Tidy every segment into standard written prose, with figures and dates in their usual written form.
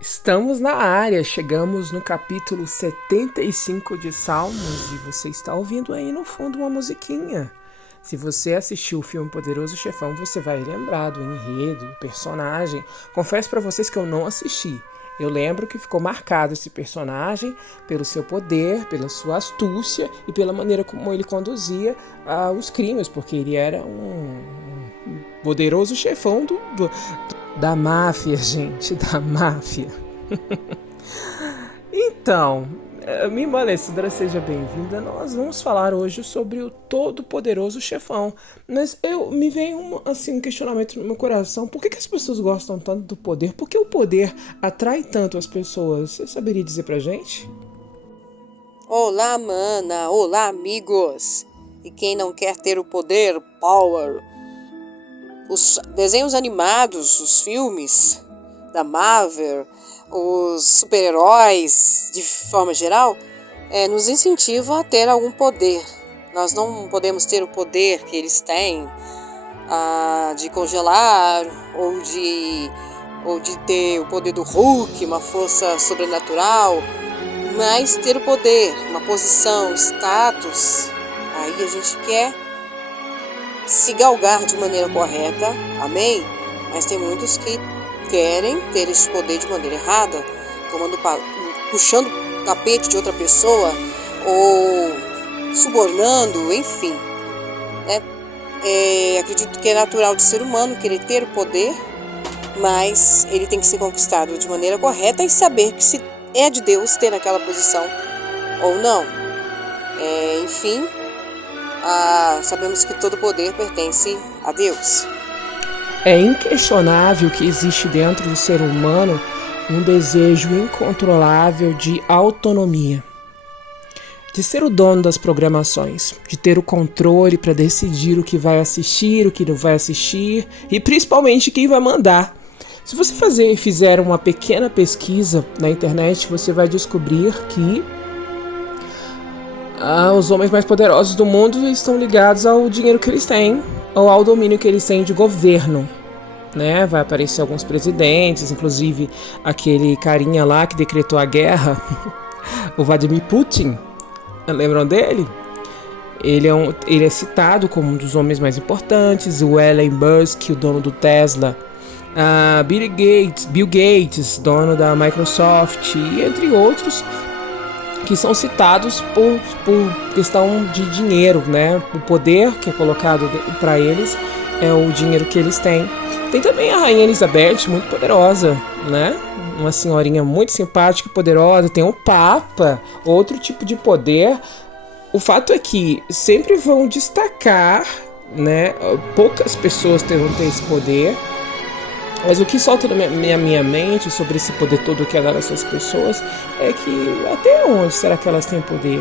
Estamos na área, chegamos no capítulo 75 de Salmos e você está ouvindo aí no fundo uma musiquinha. Se você assistiu o filme Poderoso Chefão, você vai lembrar do enredo, do personagem. Confesso para vocês que eu não assisti. Eu lembro que ficou marcado esse personagem pelo seu poder, pela sua astúcia e pela maneira como ele conduzia os crimes, porque ele era um poderoso chefão da máfia, gente, da máfia. Então, minha irmã Alessandra, seja bem-vinda. Nós vamos falar hoje sobre o todo-poderoso chefão. Mas me vem um questionamento no meu coração. Por que as pessoas gostam tanto do poder? Por que o poder atrai tanto as pessoas? Você saberia dizer pra gente? Olá, mana! Olá, amigos! E quem não quer ter o poder, power? Os desenhos animados, os filmes da Marvel, os super-heróis, de forma geral, nos incentivam a ter algum poder. Nós não podemos ter o poder que eles têm de congelar ou de ter o poder do Hulk, uma força sobrenatural, mas ter o poder, uma posição, status. Aí a gente quer se galgar de maneira correta, amém? Mas tem muitos que querem ter esse poder de maneira errada, puxando o tapete de outra pessoa ou subornando, enfim. Acredito que é natural do ser humano querer ter o poder, mas ele tem que ser conquistado de maneira correta e saber que se é de Deus ter naquela posição ou não. Enfim, sabemos que todo poder pertence a Deus. É inquestionável que existe dentro do ser humano um desejo incontrolável de autonomia, de ser o dono das programações, de ter o controle para decidir o que vai assistir, o que não vai assistir e principalmente quem vai mandar. Se você fizer uma pequena pesquisa na internet, você vai descobrir que os homens mais poderosos do mundo estão ligados ao dinheiro que eles têm ou ao domínio que eles têm de governo, né? Vai aparecer alguns presidentes, inclusive aquele carinha lá que decretou a guerra, o Vladimir Putin, lembram dele? Ele é citado como um dos homens mais importantes, o Elon Musk, o dono do Tesla, Bill Gates, dono da Microsoft, e entre outros que são citados por questão de dinheiro, né? O poder que é colocado para eles é o dinheiro que eles têm. Tem também a Rainha Elizabeth, muito poderosa, né? Uma senhorinha muito simpática e poderosa. Tem o Papa, outro tipo de poder. O fato é que sempre vão destacar, né? Poucas pessoas vão ter esse poder. Mas o que salta na minha mente sobre esse poder todo que é dado a essas pessoas é que até onde será que elas têm poder?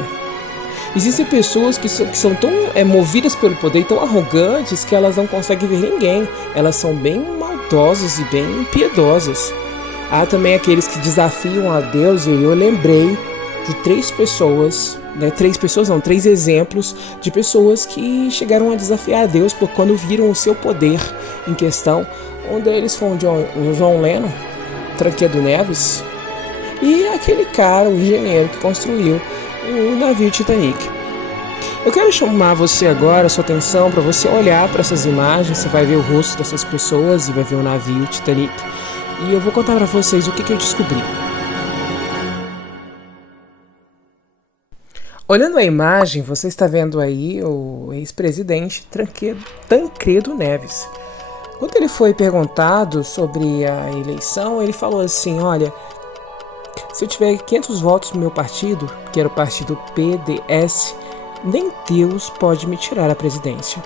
Existem pessoas que são tão movidas pelo poder, tão arrogantes, que elas não conseguem ver ninguém. Elas são bem maldosas e bem impiedosas. Há também aqueles que desafiam a Deus, e eu lembrei de três exemplos de pessoas que chegaram a desafiar a Deus por quando viram o seu poder em questão. Um deles foi o John Lennon, Tancredo Neves, e aquele cara, o engenheiro que construiu o navio Titanic. Eu quero chamar você agora, a sua atenção, para você olhar para essas imagens. Você vai ver o rosto dessas pessoas e vai ver o navio Titanic. E eu vou contar para vocês o que eu descobri. Olhando a imagem, você está vendo aí o ex-presidente Tancredo Neves. Quando ele foi perguntado sobre a eleição, ele falou assim: olha, se eu tiver 500 votos no meu partido, que era o partido PDS, nem Deus pode me tirar a presidência.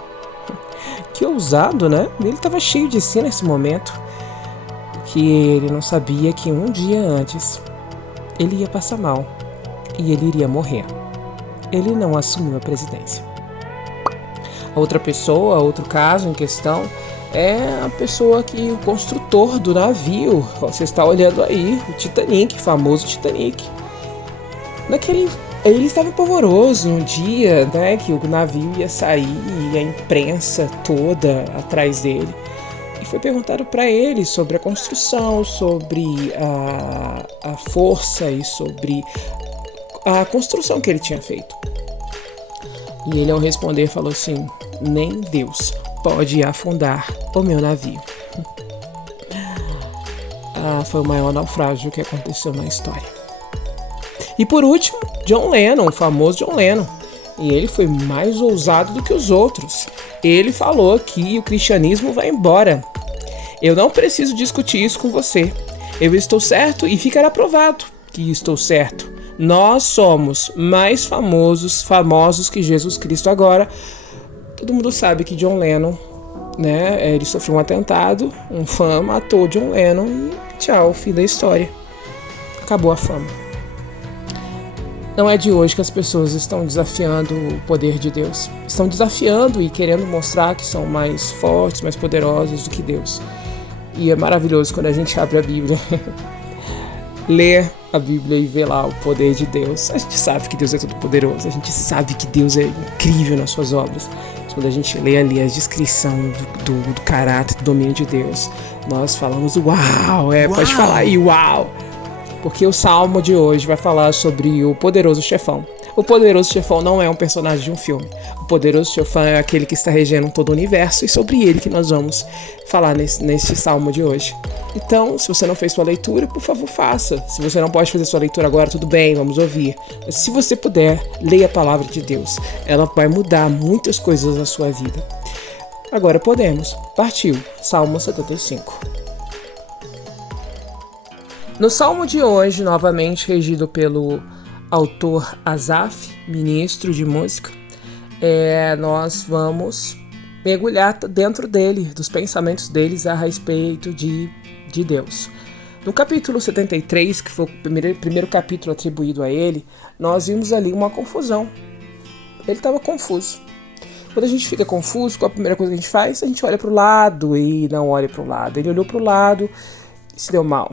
Que ousado, né? Ele estava cheio de si nesse momento, que ele não sabia que um dia antes ele ia passar mal e ele iria morrer. Ele não assumiu a presidência. A outra pessoa, outro caso em questão, é a pessoa o construtor do navio. Você está olhando aí, o Titanic, famoso Titanic. Ele estava pavoroso um dia, né, que o navio ia sair e a imprensa toda atrás dele. E foi perguntado para ele sobre a construção, sobre a força e sobre a construção que ele tinha feito. E ele, ao responder, falou assim: nem Deus pode afundar o meu navio. Foi o maior naufrágio que aconteceu na história. E por último, John Lennon, o famoso John Lennon. E ele foi mais ousado do que os outros. Ele falou que o cristianismo vai embora. Eu não preciso discutir isso com você. Eu estou certo e ficará provado que estou certo. Nós somos mais famosos que Jesus Cristo agora. Todo mundo sabe que John Lennon, né, ele sofreu um atentado, um fã matou John Lennon e tchau, fim da história. Acabou a fama. Não é de hoje que as pessoas estão desafiando o poder de Deus. Estão desafiando e querendo mostrar que são mais fortes, mais poderosos do que Deus. E é maravilhoso quando a gente abre a Bíblia, lê a Bíblia e vê lá o poder de Deus. A gente sabe que Deus é todo poderoso, a gente sabe que Deus é incrível nas suas obras. Mas quando a gente lê ali a descrição do caráter, do domínio de Deus, nós falamos uau, pode falar aí, uau. Porque o salmo de hoje vai falar sobre o poderoso chefão. O poderoso chefão não é um personagem de um filme. O poderoso chefão é aquele que está regendo todo o universo, e sobre ele que nós vamos falar nesse salmo de hoje. Então, se você não fez sua leitura, por favor, faça. Se você não pode fazer sua leitura agora, tudo bem, vamos ouvir. Mas se você puder, leia a palavra de Deus. Ela vai mudar muitas coisas na sua vida. Agora podemos. Partiu. Salmo 75. No salmo de hoje, novamente regido pelo autor Asaf, ministro de música, nós vamos mergulhar dentro dele, dos pensamentos deles a respeito de Deus. No capítulo 73, que foi o primeiro capítulo atribuído a ele, nós vimos ali uma confusão. Ele estava confuso. Quando a gente fica confuso, qual a primeira coisa que a gente faz? A gente olha para o lado e não olha para o lado. Ele olhou para o lado e se deu mal.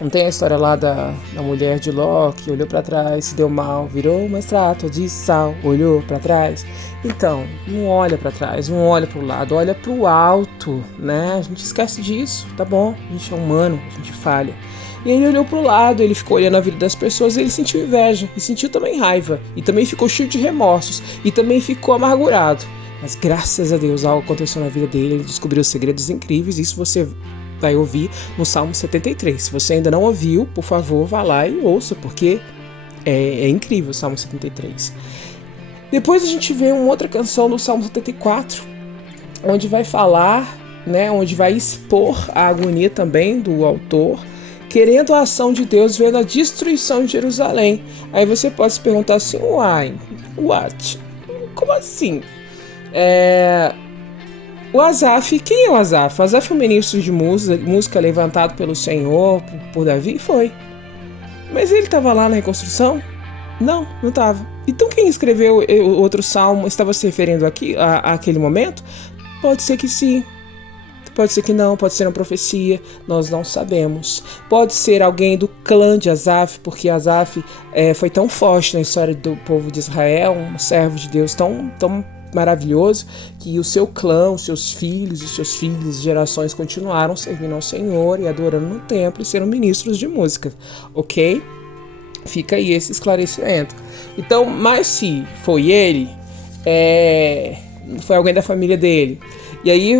Não tem a história lá da mulher de Ló, que olhou para trás, se deu mal, virou uma estátua de sal, olhou para trás. Então, não olha para trás, não olha para o lado, olha para o alto, né? A gente esquece disso, tá bom? A gente é humano, a gente falha. E ele olhou para o lado, ele ficou olhando a vida das pessoas, e ele sentiu inveja, e sentiu também raiva, e também ficou cheio de remorsos, e também ficou amargurado. Mas graças a Deus algo aconteceu na vida dele, ele descobriu segredos incríveis, isso você vai ouvir no Salmo 73. Se você ainda não ouviu, por favor, vá lá e ouça, porque é incrível o Salmo 73. Depois a gente vê uma outra canção do Salmo 74, onde vai falar, né, onde vai expor a agonia também do autor, querendo a ação de Deus, vendo a destruição de Jerusalém. Aí você pode se perguntar assim, what? Como assim? O Asaf, quem é o Asaf? O Asaf é um ministro de música levantado pelo Senhor, por Davi? Foi. Mas ele estava lá na reconstrução? Não estava. Então quem escreveu o outro salmo estava se referindo àquele momento? Pode ser que sim. Pode ser que não, pode ser uma profecia, nós não sabemos. Pode ser alguém do clã de Asaf, porque Asaf foi tão forte na história do povo de Israel, um servo de Deus tão maravilhoso, que o seu clã, os seus filhos, gerações continuaram servindo ao Senhor e adorando no templo e sendo ministros de música, ok? Fica aí esse esclarecimento. Então, mas se foi ele, foi alguém da família dele, e aí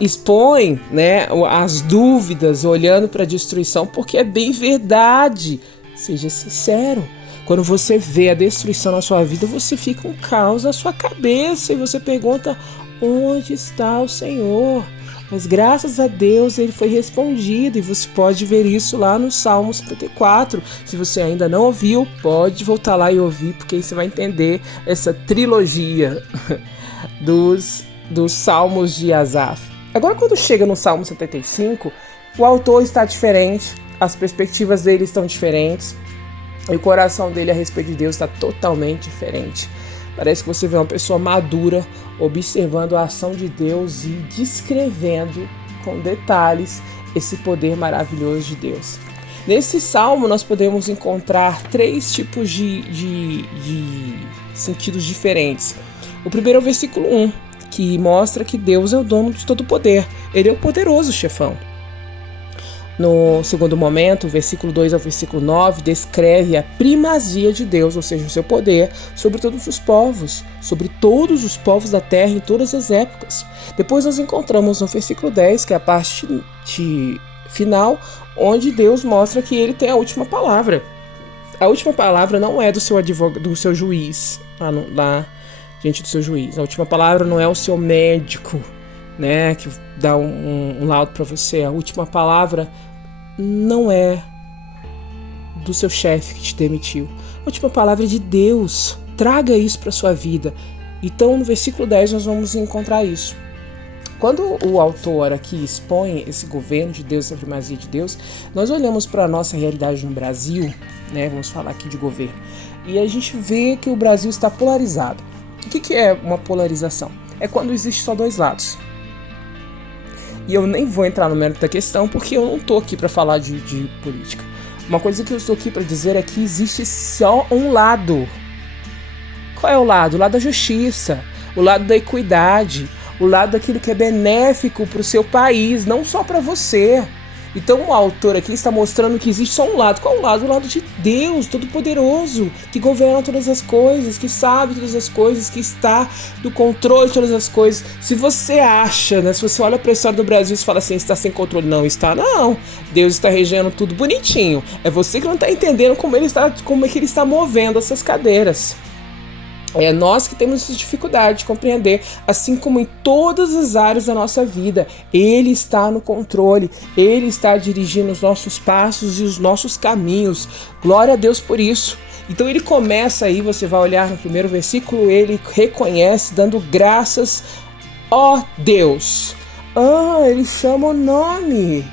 expõe, né, as dúvidas, olhando para a destruição, porque é bem verdade. Seja sincero. Quando você vê a destruição na sua vida, você fica um caos na sua cabeça e você pergunta, onde está o Senhor? Mas graças a Deus ele foi respondido, e você pode ver isso lá no Salmo 74. Se você ainda não ouviu, pode voltar lá e ouvir, porque aí você vai entender essa trilogia dos Salmos de Asaf. Agora, quando chega no Salmo 75, o autor está diferente, as perspectivas dele estão diferentes, e o coração dele a respeito de Deus está totalmente diferente. Parece que você vê uma pessoa madura observando a ação de Deus e descrevendo com detalhes esse poder maravilhoso de Deus. Nesse salmo nós podemos encontrar 3 tipos de sentidos diferentes. O primeiro é o versículo 1, que mostra que Deus é o dono de todo o poder. Ele é o poderoso chefão. No segundo momento, o versículo 2 ao versículo 9, descreve a primazia de Deus, ou seja, o seu poder sobre todos os povos da terra em todas as épocas. Depois nós encontramos no versículo 10, que é a parte final, onde Deus mostra que ele tem a última palavra. A última palavra não é do seu advogado, do seu juiz, diante do seu juiz. A última palavra não é o seu médico, né, que dá um laudo para você. A última palavra não é do seu chefe que te demitiu. A última palavra é de Deus. Traga isso para sua vida. Então, no versículo 10, nós vamos encontrar isso. Quando o autor aqui expõe esse governo de Deus, essa primazia de Deus, nós olhamos para a nossa realidade no Brasil, né, vamos falar aqui de governo, e a gente vê que o Brasil está polarizado. O que é uma polarização? É quando existe só dois lados. E eu nem vou entrar no mérito da questão, porque eu não estou aqui para falar de política. Uma coisa que eu estou aqui para dizer é que existe só um lado. Qual é o lado? O lado da justiça, o lado da equidade, o lado daquilo que é benéfico para o seu país, não só para você. Então o autor aqui está mostrando que existe só um lado. Qual é o lado? O lado de Deus, Todo-Poderoso, que governa todas as coisas, que sabe todas as coisas, que está no controle de todas as coisas. Se você acha, né, se você olha para a história do Brasil e fala assim, está sem controle, não está, não. Deus está regendo tudo bonitinho. É você que não está entendendo como é que ele está movendo essas cadeiras. É nós que temos essa dificuldade de compreender, assim como em todas as áreas da nossa vida. Ele está no controle, Ele está dirigindo os nossos passos e os nossos caminhos. Glória a Deus por isso. Então ele começa aí, você vai olhar no primeiro versículo, ele reconhece, dando graças, ó Deus. Ele chama o nome,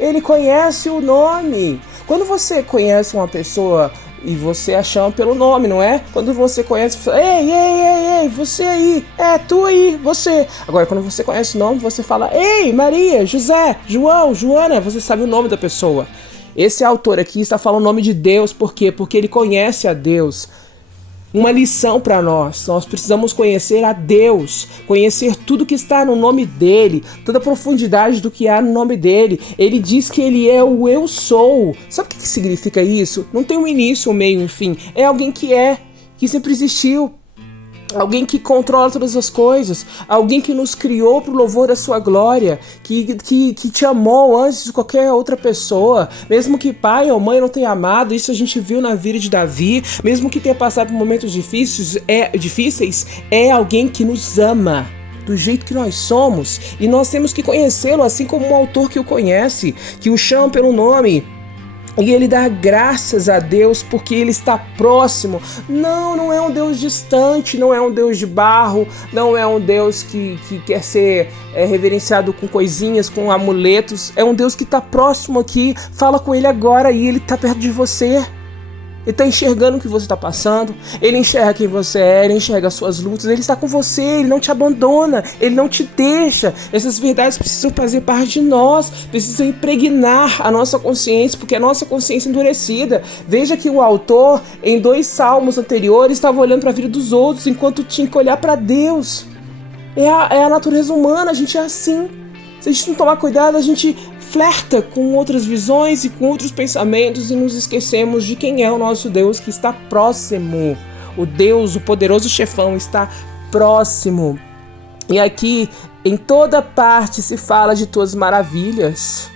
ele conhece o nome. Quando você conhece uma pessoa e você a chama pelo nome, não é? Quando você conhece, você fala, ei, você aí, tu aí, você. Agora, quando você conhece o nome, você fala, ei, Maria, José, João, Joana, você sabe o nome da pessoa. Esse autor aqui está falando o nome de Deus, por quê? Porque ele conhece a Deus. Uma lição para nós precisamos conhecer a Deus, conhecer tudo que está no nome dele, toda a profundidade do que há no nome dele. Ele diz que ele é o eu sou. Sabe o que significa isso? Não tem um início, um meio, um fim. É alguém que sempre existiu. Alguém que controla todas as coisas, alguém que nos criou para o louvor da sua glória, que te amou antes de qualquer outra pessoa, mesmo que pai ou mãe não tenha amado, isso a gente viu na vida de Davi, mesmo que tenha passado por momentos difíceis, é alguém que nos ama do jeito que nós somos, e nós temos que conhecê-lo assim como um autor que o conhece, que o chama pelo nome. E ele dá graças a Deus porque ele está próximo. Não é um Deus distante, não é um Deus de barro, não é um Deus que quer ser reverenciado com coisinhas, com amuletos. É um Deus que está próximo aqui, fala com ele agora e ele está perto de você. Ele está enxergando o que você está passando, ele enxerga quem você é, ele enxerga as suas lutas, ele está com você, ele não te abandona, ele não te deixa. Essas verdades precisam fazer parte de nós, precisam impregnar a nossa consciência, porque a nossa consciência é endurecida. Veja que o autor, em 2 salmos anteriores, estava olhando para a vida dos outros, enquanto tinha que olhar para Deus. É a natureza humana, a gente é assim. Se a gente não tomar cuidado, a gente flerta com outras visões e com outros pensamentos e nos esquecemos de quem é o nosso Deus, que está próximo. O Deus, o poderoso chefão, está próximo. E aqui, em toda parte, se fala de tuas maravilhas.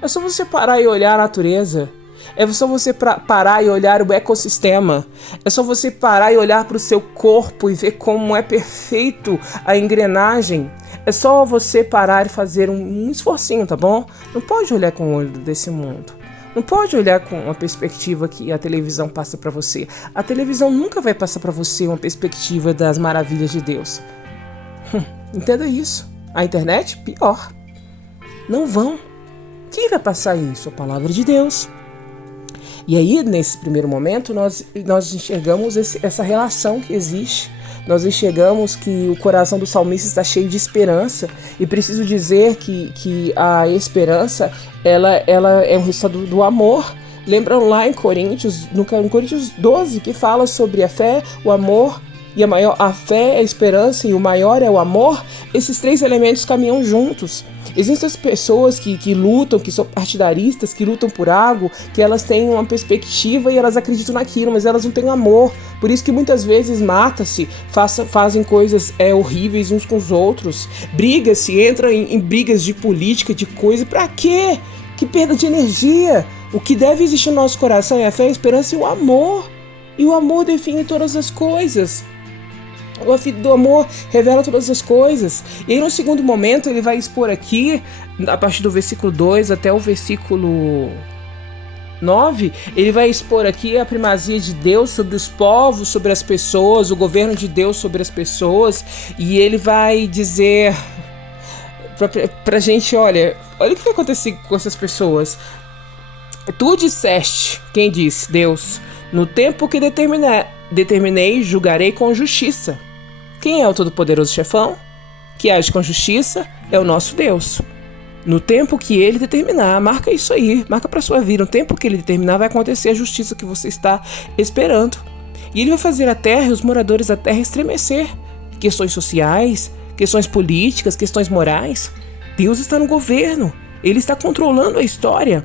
É só você parar e olhar a natureza. É só você parar e olhar o ecossistema. É só você parar e olhar para o seu corpo e ver como é perfeito a engrenagem. É só você parar e fazer um esforcinho, tá bom? Não pode olhar com o olho desse mundo. Não pode olhar com uma perspectiva que a televisão passa para você. A televisão nunca vai passar para você uma perspectiva das maravilhas de Deus. Entenda isso. A internet, pior. Não vão. Quem vai passar isso? A palavra de Deus. E aí, nesse primeiro momento, nós enxergamos essa relação que existe. Nós enxergamos que o coração do salmista está cheio de esperança. E preciso dizer que a esperança, ela é um resultado do amor. Lembram lá em Coríntios 12, que fala sobre a fé, o amor e a fé, a esperança e o maior é o amor, esses 3 elementos caminham juntos. Existem as pessoas que lutam, que são partidaristas, que lutam por algo, que elas têm uma perspectiva e elas acreditam naquilo, mas elas não têm amor. Por isso que muitas vezes mata-se, fazem coisas horríveis uns com os outros, briga-se, entra em brigas de política, de coisa. Pra quê? Que perda de energia. O que deve existir no nosso coração é a fé, a esperança e o amor. E o amor define todas as coisas. O amor revela todas as coisas. E aí no segundo momento ele vai expor aqui, a partir do versículo 2 até o versículo 9, ele vai expor aqui a primazia de Deus sobre os povos, sobre as pessoas, o governo de Deus sobre as pessoas. E ele vai dizer pra gente, olha o que vai acontecer com essas pessoas. Tu disseste, quem disse? Deus. No tempo que determinei, julgarei com justiça. Quem é o todo-poderoso chefão? Que age com justiça é o nosso Deus. No tempo que ele determinar, marca isso aí, marca para sua vida. No tempo que ele determinar vai acontecer a justiça que você está esperando. E ele vai fazer a terra e os moradores da terra estremecer. Questões sociais, questões políticas, questões morais. Deus está no governo, ele está controlando a história.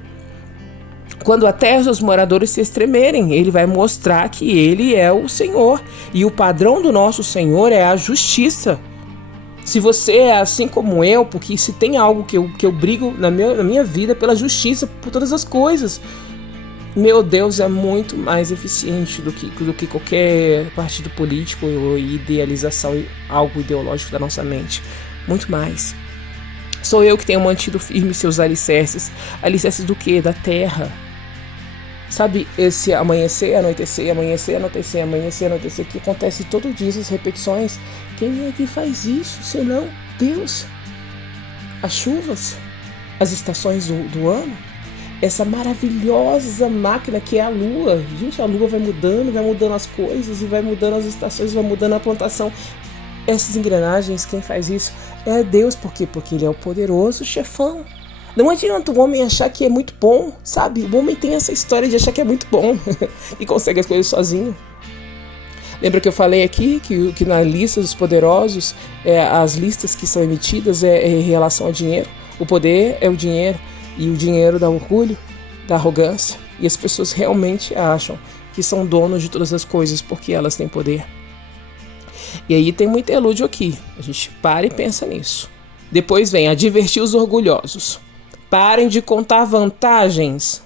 Quando a terra e os moradores se estremerem, ele vai mostrar que ele é o Senhor. E o padrão do nosso Senhor é a justiça. Se você é assim como eu, porque se tem algo que eu brigo na minha vida pela justiça, por todas as coisas, meu Deus é muito mais eficiente do que qualquer partido político ou idealização, algo ideológico da nossa mente. Muito mais. Sou eu que tenho mantido firme seus alicerces. Alicerces do quê? Da terra. Sabe, esse amanhecer, anoitecer, amanhecer, anoitecer, amanhecer, anoitecer, que acontece todo dia, essas repetições. Quem é que faz isso, senão Deus? As chuvas, as estações do ano, essa maravilhosa máquina que é a lua. Gente, a lua vai mudando as coisas, e vai mudando as estações, vai mudando a plantação. Essas engrenagens, quem faz isso é Deus. Por quê? Porque ele é o poderoso chefão. Não adianta o homem achar que é muito bom, sabe? O homem tem essa história de achar que é muito bom e consegue as coisas sozinho. Lembra que eu falei aqui que na lista dos poderosos, as listas que são emitidas é em relação ao dinheiro. O poder é o dinheiro, e o dinheiro dá orgulho, dá arrogância. E as pessoas realmente acham que são donos de todas as coisas porque elas têm poder. E aí tem um interlúdio aqui. A gente para e pensa nisso. Depois vem advertir os orgulhosos. Parem de contar vantagens.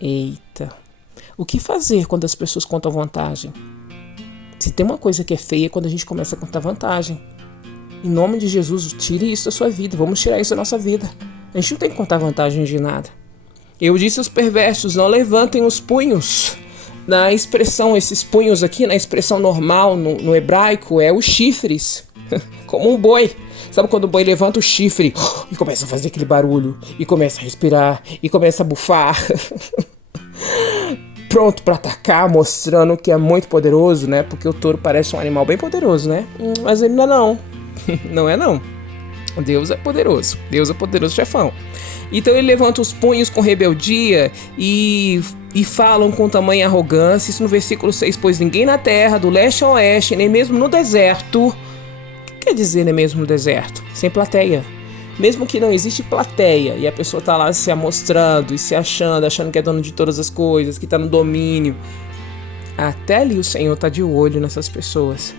Eita. O que fazer quando as pessoas contam vantagem? Se tem uma coisa que é feia é quando a gente começa a contar vantagem. Em nome de Jesus, tire isso da sua vida. Vamos tirar isso da nossa vida. A gente não tem que contar vantagem de nada. Eu disse aos perversos, não levantem os punhos. Na expressão, esses punhos aqui, na expressão normal no hebraico, é os chifres. Como um boi. Sabe quando o boi levanta o chifre e começa a fazer aquele barulho, e começa a respirar, e começa a bufar? Pronto para atacar, mostrando que é muito poderoso, né? Porque o touro parece um animal bem poderoso, né? Mas ele não é não. Não é não. Deus é poderoso. Deus é poderoso chefão. Então ele levanta os punhos com rebeldia e falam com tamanha arrogância. Isso no versículo 6. Pois ninguém na terra, do leste ao oeste, nem mesmo no deserto. O que quer dizer nem mesmo no deserto? Sem plateia. Mesmo que não existe plateia e a pessoa tá lá se amostrando e se achando que é dono de todas as coisas, que tá no domínio. Até ali o Senhor tá de olho nessas pessoas.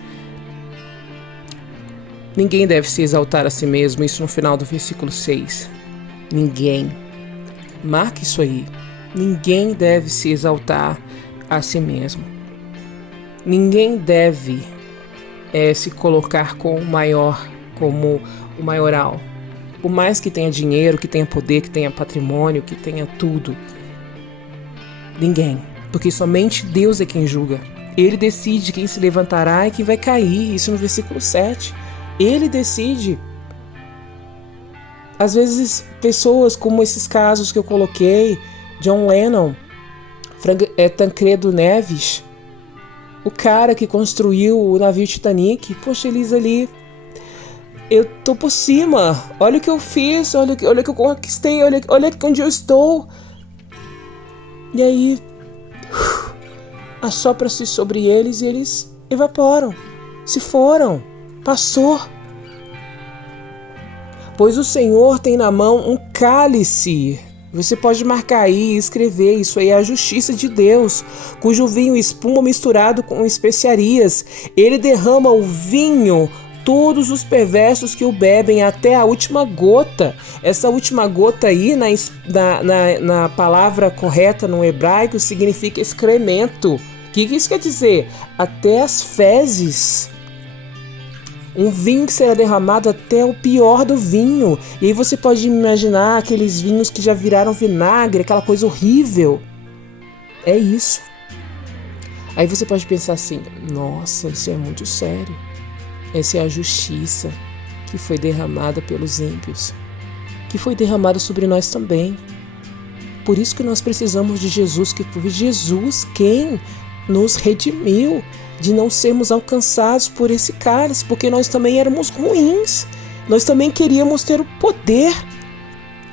Ninguém deve se exaltar a si mesmo, isso no final do versículo 6. Ninguém. Marque isso aí. Ninguém deve se exaltar a si mesmo. Ninguém deve se colocar como o maioral. Por mais que tenha dinheiro, que tenha poder, que tenha patrimônio, que tenha tudo. Ninguém. Porque somente Deus é quem julga. Ele decide quem se levantará e quem vai cair. Isso no versículo 7. Ele decide. Às vezes, pessoas como esses casos que eu coloquei, John Lennon, Tancredo Neves, o cara que construiu o navio Titanic, poxa, eles ali, eu tô por cima, olha o que eu fiz, olha o que eu conquistei, olha onde eu estou. E aí, assopra-se sobre eles e eles evaporam, se foram, passou. Pois o Senhor tem na mão um cálice. Você pode marcar aí e escrever, isso aí é a justiça de Deus, cujo vinho espuma misturado com especiarias. Ele derrama o vinho, todos os perversos que o bebem, até a última gota. Essa última gota aí, na palavra correta no hebraico, significa excremento. O que isso quer dizer? Até as fezes. Um vinho que será derramado até o pior do vinho. E aí você pode imaginar aqueles vinhos que já viraram vinagre, aquela coisa horrível. É isso. Aí você pode pensar assim, nossa, isso é muito sério. Essa é a justiça que foi derramada pelos ímpios, que foi derramada sobre nós também. Por isso que nós precisamos de Jesus, que foi Jesus quem nos redimiu de não sermos alcançados por esse cálice, porque nós também éramos ruins, nós também queríamos ter o poder.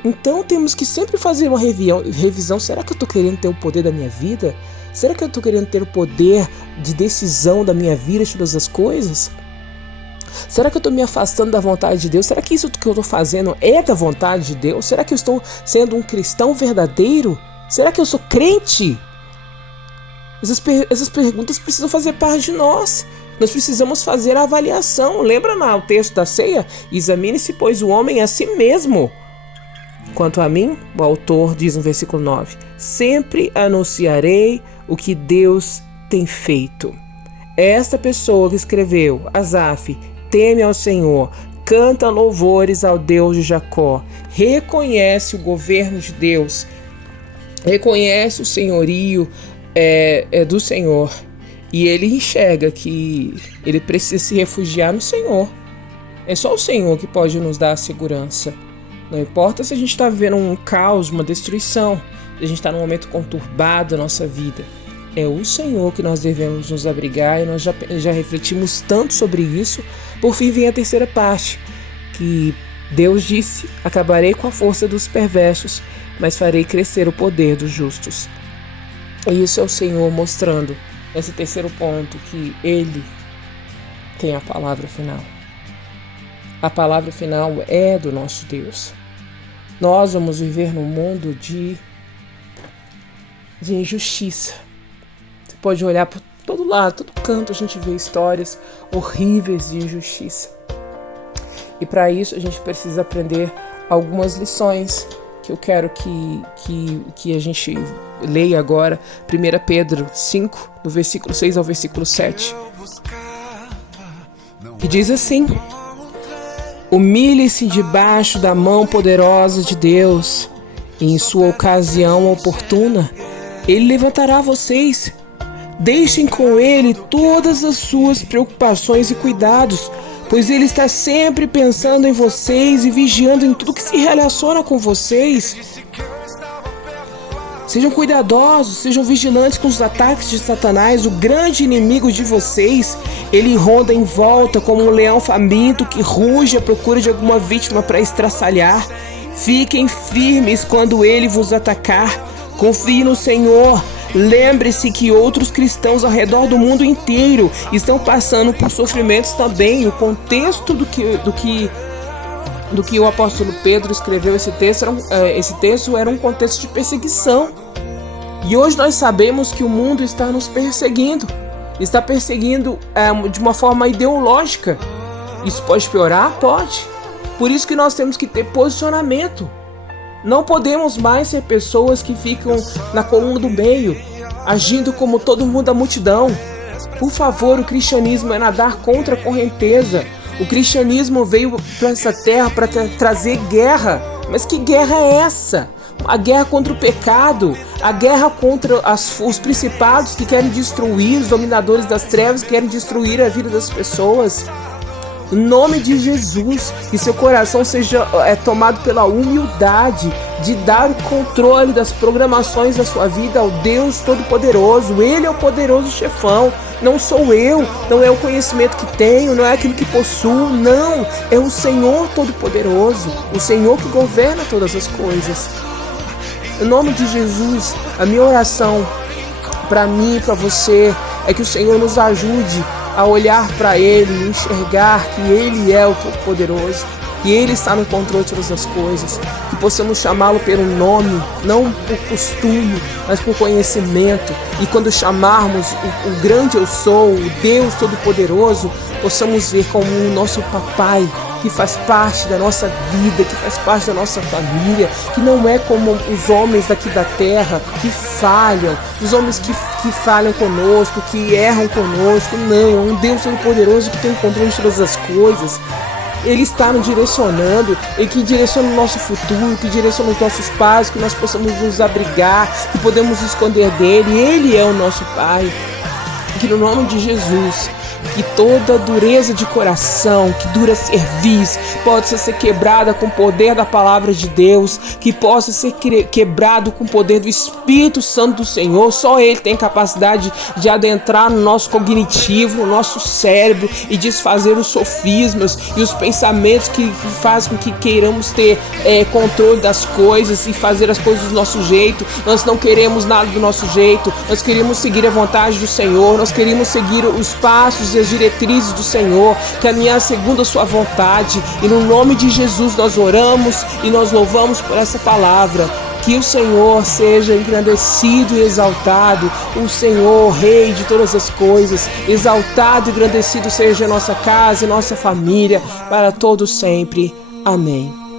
Então temos que sempre fazer uma revisão. Será que eu estou querendo ter o poder da minha vida? Será que eu estou querendo ter o poder de decisão da minha vida, de todas as coisas? Será que eu estou me afastando da vontade de Deus? Será que isso que eu estou fazendo é da vontade de Deus? Será que eu estou sendo um cristão verdadeiro? Será que eu sou crente? Essas perguntas precisam fazer parte de nós. Nós precisamos fazer a avaliação. Lembra o texto da ceia? Examine-se, pois, o homem a si mesmo. Quanto a mim, o autor diz no versículo 9, sempre anunciarei o que Deus tem feito. Esta pessoa que escreveu, Asaf, teme ao Senhor, canta louvores ao Deus de Jacó, reconhece o governo de Deus, reconhece o senhorio do Senhor, e ele enxerga que ele precisa se refugiar no Senhor. É só o Senhor que pode nos dar a segurança. Não importa se a gente está vivendo um caos, uma destruição, se a gente está num momento conturbado da nossa vida. É o Senhor que nós devemos nos abrigar, e nós já refletimos tanto sobre isso. Por fim vem a terceira parte, que Deus disse, acabarei com a força dos perversos, mas farei crescer o poder dos justos. E isso é o Senhor mostrando, nesse terceiro ponto, que Ele tem a palavra final. A palavra final é do nosso Deus. Nós vamos viver num mundo de injustiça. Você pode olhar por todo lado, todo canto a gente vê histórias horríveis de injustiça. E para isso a gente precisa aprender algumas lições que eu quero que a gente leia agora. 1 Pedro 5, do versículo 6 ao versículo 7. E diz assim: humilhe-se debaixo da mão poderosa de Deus, e em sua ocasião oportuna, Ele levantará vocês. Deixem com Ele todas as suas preocupações e cuidados, pois Ele está sempre pensando em vocês e vigiando em tudo que se relaciona com vocês. Sejam cuidadosos, sejam vigilantes com os ataques de Satanás, o grande inimigo de vocês. Ele ronda em volta como um leão faminto que ruge à procura de alguma vítima para estraçalhar. Fiquem firmes quando ele vos atacar. Confie no Senhor. Lembre-se que outros cristãos ao redor do mundo inteiro estão passando por sofrimentos também. O contexto do que o apóstolo Pedro escreveu esse texto era um contexto de perseguição. E hoje nós sabemos que o mundo está nos perseguindo. Está perseguindo de uma forma ideológica. Isso pode piorar? Pode. Por isso que nós temos que ter posicionamento. Não podemos mais ser pessoas que ficam na coluna do meio, agindo como todo mundo da multidão. Por favor, o cristianismo é nadar contra a correnteza. O cristianismo veio para essa terra para trazer guerra. Mas que guerra é essa? A guerra contra o pecado, a guerra contra os principados que querem destruir, os dominadores das trevas que querem destruir a vida das pessoas. Em nome de Jesus, que seu coração seja tomado pela humildade de dar o controle das programações da sua vida ao Deus Todo-Poderoso. Ele é o poderoso chefão, não sou eu, não é o conhecimento que tenho, não é aquilo que possuo, não, é o Senhor Todo-Poderoso, o Senhor que governa todas as coisas. Em nome de Jesus, a minha oração para mim e para você é que o Senhor nos ajude a olhar para Ele e enxergar que Ele é o Todo-Poderoso, que Ele está no controle de todas as coisas, que possamos chamá-lo pelo nome, não por costume, mas por conhecimento, e quando chamarmos o grande eu sou, o Deus Todo-Poderoso, possamos ver como o nosso papai, que faz parte da nossa vida, que faz parte da nossa família, que não é como os homens daqui da terra que falham, os homens que falham conosco, que erram conosco. Não, é um Deus Todo-Poderoso que tem o controle de todas as coisas. Ele está nos direcionando, e que direciona o nosso futuro, que direciona os nossos pais, que nós possamos nos abrigar, que podemos esconder dele. Ele é o nosso Pai. Que no nome de Jesus, que toda dureza de coração, que dura cerviz, possa ser quebrada com o poder da palavra de Deus, que possa ser quebrado com o poder do Espírito Santo do Senhor. Só Ele tem capacidade de adentrar no nosso cognitivo, no nosso cérebro, e desfazer os sofismas e os pensamentos que fazem com que queiramos ter controle das coisas e fazer as coisas do nosso jeito. Nós não queremos nada do nosso jeito, nós queremos seguir a vontade do Senhor, nós queremos seguir os passos e as diretrizes do Senhor, caminhar segundo a sua vontade. E no nome de Jesus nós oramos e nós louvamos por essa palavra. Que o Senhor seja engrandecido e exaltado, o Senhor, Rei de todas as coisas, exaltado e engrandecido seja a nossa casa e nossa família, para todo sempre. Amém.